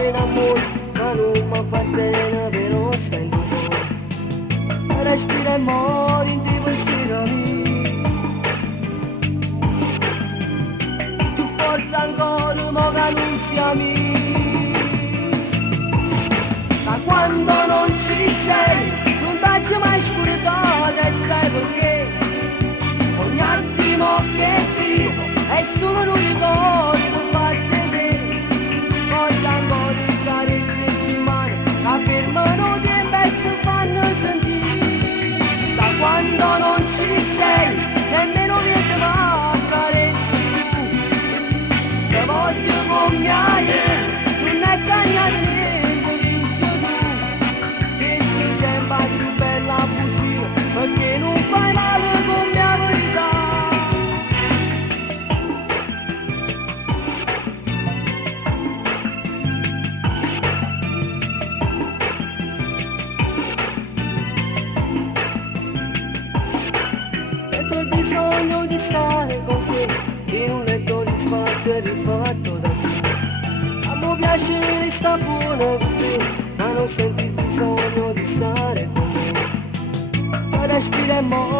credere in amore, ma non mi appartiene però spendo fuori. Respira e mori in te pensieri. Più forte ancora, ma che non siamo. Da quando non ci sei, non t'hai mai scordato e sai perché. Ogni attimo che vivo è solo un ricordo fatte te. Voglio ancora carezze in mano, la fermano tempo e si fanno sentire. Da quando non ci sei, nemmeno niente ma carezzi tu. Te voglio come hai, non è cagnato niente, vince tu. Perché sembra più bella fucina, perché non fai male con mia verità. Sento il bisogno di stare con te, in un letto di sfatto e rifatto da te. A me piace sta buono con te, ma non senti il bisogno di stare con me. Respira e muore